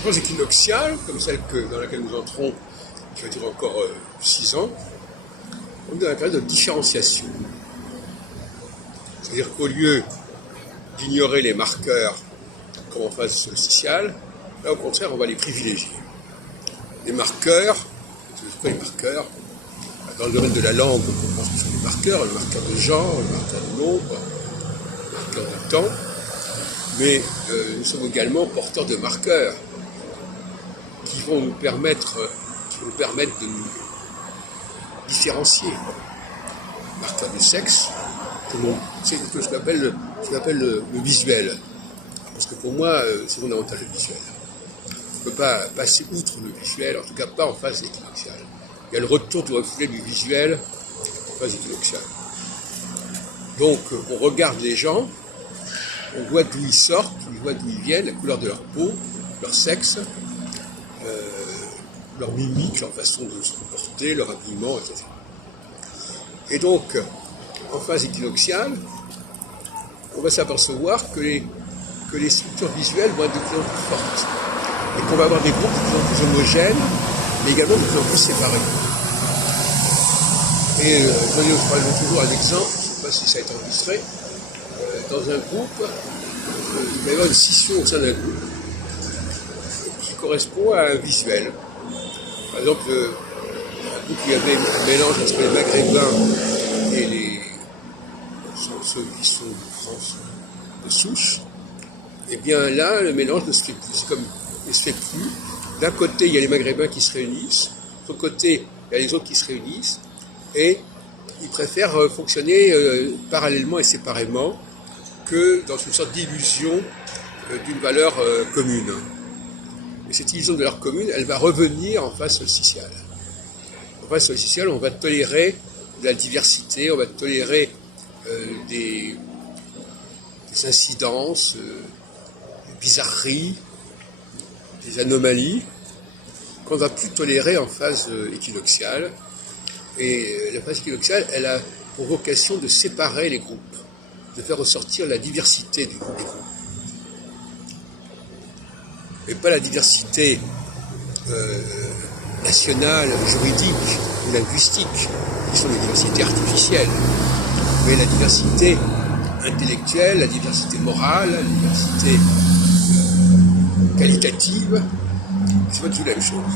En phase équinoxiale, comme celle dans laquelle nous entrons, qui va durer encore 6 ans, on est dans la période de différenciation. C'est-à-dire qu'au lieu d'ignorer les marqueurs comme en phase solsticiale, là au contraire on va les privilégier. Les marqueurs, c'est quoi les marqueurs? Dans le domaine de la langue, on pense que ce sont des marqueurs, le marqueur de genre, le marqueur de nombre, le marqueur de temps, mais nous sommes également porteurs de marqueurs qui vont nous permettre de nous différencier. Marqueur de sexe, c'est ce que je m'appelle le visuel. Parce que pour moi, c'est fondamental le visuel. On ne peut pas passer outre le visuel, en tout cas pas en phase équinoxiale. Il y a le retour du reflet du visuel en phase équinoxiale. Donc, on regarde les gens, on voit d'où ils sortent, on voit d'où ils viennent, la couleur de leur peau, leur sexe, leur mimique, leur façon de se comporter, leur habillement, etc. Et donc, en phase équinoxiale, on va s'apercevoir que les structures visuelles vont être de plus en plus fortes. Et qu'on va avoir des groupes de plus en plus homogènes, mais également de plus en plus séparés. Et je donne toujours un exemple, je ne sais pas si ça a été enregistré, dans un groupe, il va y avoir une scission au sein d'un groupe qui correspond à un visuel. Par exemple, un groupe où il y avait un mélange entre les Maghrébins et ceux qui sont de France de souche, et bien là, le mélange ne se fait plus. C'est comme il ne se fait plus. D'un côté, il y a les Maghrébins qui se réunissent, de l'autre côté, il y a les autres qui se réunissent, et ils préfèrent fonctionner parallèlement et séparément que dans une sorte d'illusion d'une valeur commune. Et cette illusion de valeur commune, elle va revenir en phase solsticiale. En phase solsticiale, on va tolérer de la diversité, on va tolérer des incidences, des bizarreries, des anomalies qu'on ne va plus tolérer en phase équinoxiale. Et la phase équinoxiale, elle a pour vocation de séparer les groupes, de faire ressortir la diversité des groupes. Et pas la diversité nationale, juridique ou linguistique, qui sont les diversités artificielles, mais la diversité intellectuelle, la diversité morale, la diversité qualitative, c'est pas tout la même chose.